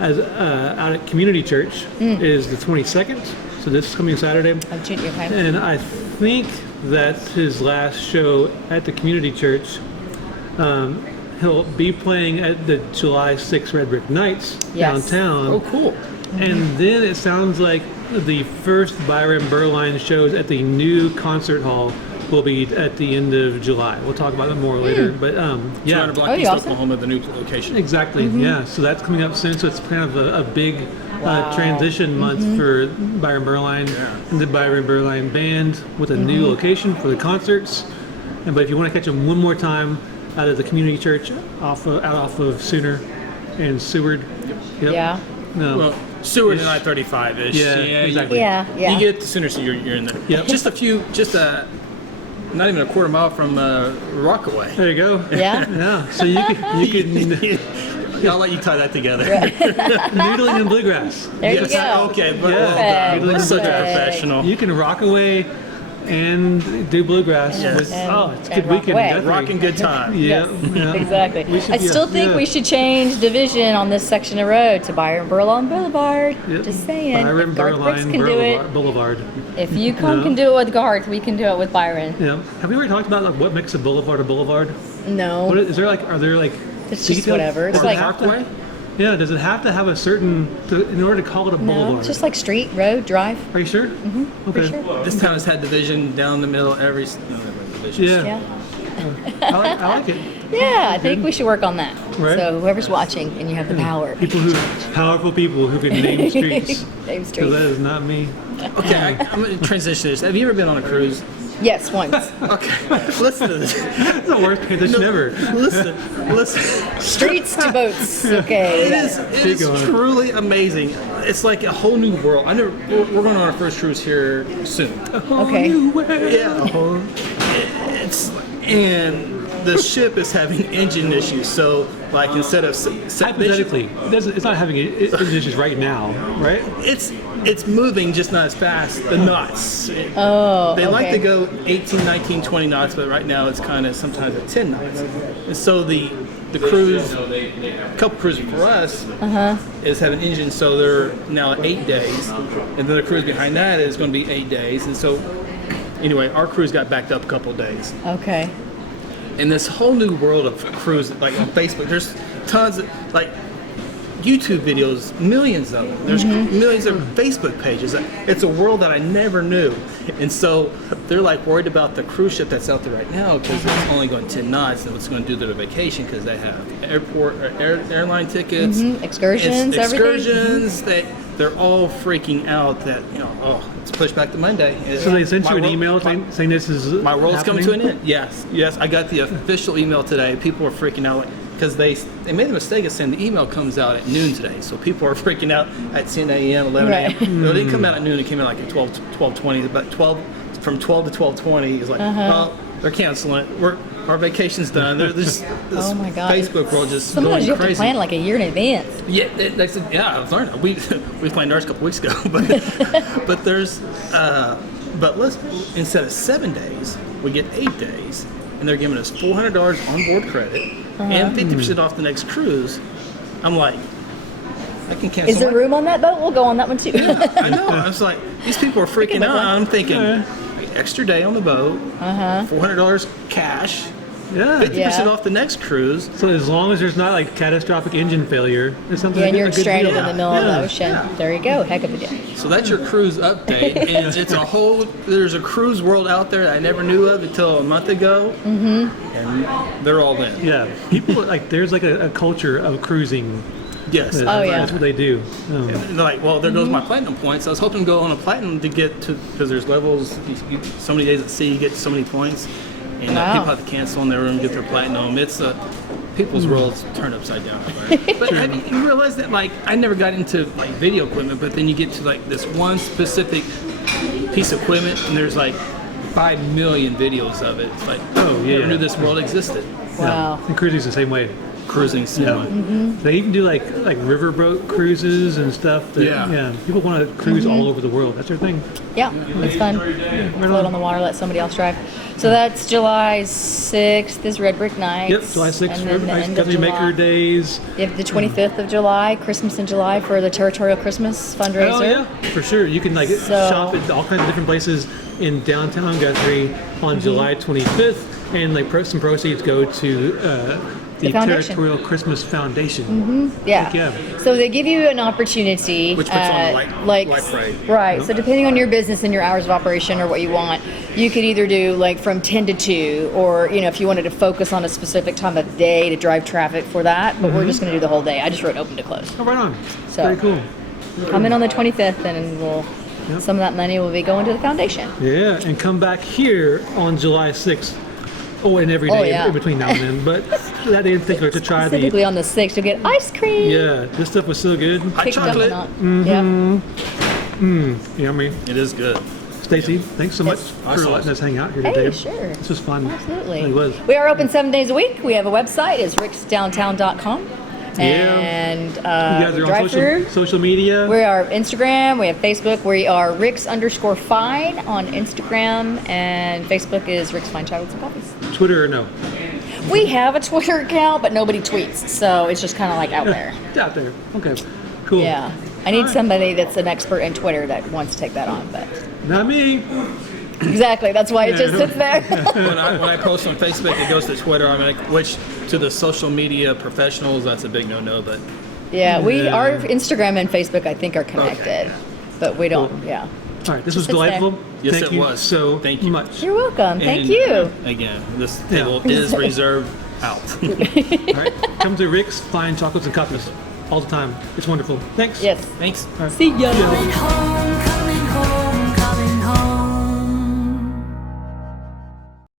out at Community Church is the 22nd. So this coming Saturday. Of junior high. And I think that's his last show at the community church. He'll be playing at the July 6th Red Brick Nights Yes. downtown. Oh, cool. And then it sounds like the first Byron Berline shows at the new concert hall will be at the end of July. We'll talk about that more later. But yeah. 200 block Oh, East you awesome. Oklahoma, the new location. Exactly. Yeah. So that's coming up soon. So it's kind of a big Wow. transition month for Byron Berline and the Byron Berline Band with a new location for the concerts. But if you want to catch them one more time out of the community church, off of Sooner and Seward. Yep. Yeah. No. Well, Seward and I-35-ish. Yeah, exactly. Yeah, yeah. You get to Sooner, so you're in there. Yep. Just not even a quarter mile from Rockaway. There you go. Yeah. Yeah. So you could I'll let you tie that together. noodling and bluegrass. There you Yes, go. Okay, but Yeah. well done. Perfect. Such a Perfect. professional. You can rock away and do bluegrass. Yes. With, it's a good And rock weekend. away. Guthrie. Rocking good time. Yeah. Yeah. Exactly. We should I still be- think yeah. we should change division on this section of road to Byron Berline Boulevard. Yep. Just saying. Byron If Garth Brooks Berline can do it, Boulevard. if you can do it with Garth, we can do it with Byron. Yeah. Have we already talked about like what makes a boulevard a boulevard? No, What is there like? Are there like? it's just details? whatever. It's Or like Parkway? Yeah. Does it have to have a certain in order to call it a boulevard? no, it's just like street, road, drive. Are you sure? Mm-hmm. For Okay. sure. This town has had division down the middle every division. Yeah. Yeah. I like it. Yeah, I think we should work on that. Right. So whoever's watching and you have the power. Powerful people who can name streets. Name So streets. that is not me. Okay, I'm going to transition this. Have you ever been on a cruise? Yes, once. Okay, listen to this. That's the worst transition ever. Listen. Streets to boats. Okay. It is going. truly amazing. It's like a whole new world. We're going on our first cruise here soon. Okay. Yeah. And the ship is having engine issues. So, like, instead of Hypothetically, it's not having issues right now, right? it's moving, just not as fast. The knots. Oh, They like okay. to go 18, 19, 20 knots, but right now it's kind of sometimes at 10 knots. And so the cruise, a couple cruises for us, is having engines, so they're now at 8 days. And then the cruise behind that is going to be 8 days. And so, anyway, our cruise got backed up a couple of days. Okay. And this whole new world of cruise, like on Facebook, there's tons of, like, YouTube videos, millions of them. There's millions of Facebook pages. It's a world that I never knew. And so they're like worried about the cruise ship that's out there right now because it's only going 10 knots and what's going to do to their vacation because they have airline tickets, Excursions, excursions. They're all freaking out that, it's pushed back to Monday. So they sent you an My email world- saying this is My world's coming to an happening? end. Yes. I got the official email today. People are freaking out because they made the mistake of saying the email comes out at noon today. So people are freaking out at 10 a.m., 11 a.m. Right. No, it didn't come out at noon. It came out like at 12:20. About from 12 to 12:20. It's like, well, they're canceling it. Our vacation's done. There's this Oh my God. Facebook world just Sometimes going you have crazy. to plan like a year in advance. Yeah, I've learned. We planned ours a couple weeks ago, but there's but let's instead of 7 days, we get 8 days, and they're giving us $400 on board credit and 50% off the next cruise. I'm like, I can cancel. Is there room on that boat? We'll go on that one too. I know. I was like, these people are freaking book out. one. I'm thinking, extra day on the boat, $400 cash, Yeah. 50% Yeah. off the next cruise. So as long as there's not like catastrophic engine failure, it sounds Yeah, like and a you're good stranded deal. in the middle of the Yeah. ocean. Yeah. There you go. Heck of a deal. So that's your cruise update, and it's a whole. There's a cruise world out there that I never knew of until a month ago, and they're all in. Yeah, people like there's like a culture of cruising. Yes. Oh, yeah. That's what they do. And they're like, well, there goes my platinum points. I was hoping to go on a platinum to get to, because there's levels. So many days at sea, you get so many points, and Wow. people have to cancel in their room, get their platinum. It's people's worlds turned upside down. Right? But have you realize that, like, I never got into like video equipment, but then you get to like this one specific piece of equipment, and there's like 5 million videos of it. It's like, Oh, yeah. I never knew this world existed. Wow. And cruising's the same way. Cruising cinema. They even do like riverboat cruises and stuff. That, Yeah. People want to cruise all over the world. That's their thing. Yeah, it's fun. Float on the water, let somebody else drive. So that's July 6th is Red Brick Nights. Yep, July 6th, And then the nice end of Guthrie Maker July. Days. You have the 25th of July, Christmas in July for the Territorial Christmas fundraiser. Oh yeah, for sure. You can like So- shop at all kinds of different places in downtown Guthrie on July 25th, and like some proceeds go to the foundation. Territorial Christmas Foundation. Yeah. Heck yeah. So they give you an opportunity, Which puts on a light parade. Right. So depending on your business and your hours of operation or what you want, you could either do like from 10 to 2, or if you wanted to focus on a specific time of day to drive traffic for that. But we're just going to do the whole day. I just wrote open to close. Oh, right on. So- Very cool. Come in on the 25th, and we'll Yep. some of that money will be going to the foundation. Yeah, and come back here on July 6th. Oh, and every day Oh, yeah. in between now and then. But that day in particular to try Specifically the. on the 6th, you'll get ice cream. Yeah, this stuff was so good. Hot Picked up chocolate. and not. Yummy. It is good. Stacy, thanks so much for Awesome. letting us hang out here Hey, today. sure. This was fun. Absolutely. It was. We are open 7 days a week. We have a website. It's ricksdowntown.com. And You guys are on drive-through. social media. We are Instagram. We have Facebook. We are Ricks_Fine on Instagram, and Facebook is Rick's Fine Chocolates and Coffees. Twitter or no? We have a Twitter account, but nobody tweets, so it's just kind of like out there. It's out there. Okay. Cool. Yeah. I need somebody that's an expert in Twitter that wants to take that on, but Not me. exactly, that's why it just sits there. when I post on Facebook, it goes to Twitter. I mean, which to the social media professionals, that's a big no-no. But Yeah, Yeah. our Instagram and Facebook, I think, are connected, but we don't. Yeah. All right. This was Just sits there. delightful. Yes, Thank it you was. so Thank you. much. You're welcome. Thank and, you. Again, this Yeah. table is reserved out. All right, come to Rick's, find chocolates and coffees all the time. It's wonderful. Thanks. Yes. Thanks. See ya. Coming home.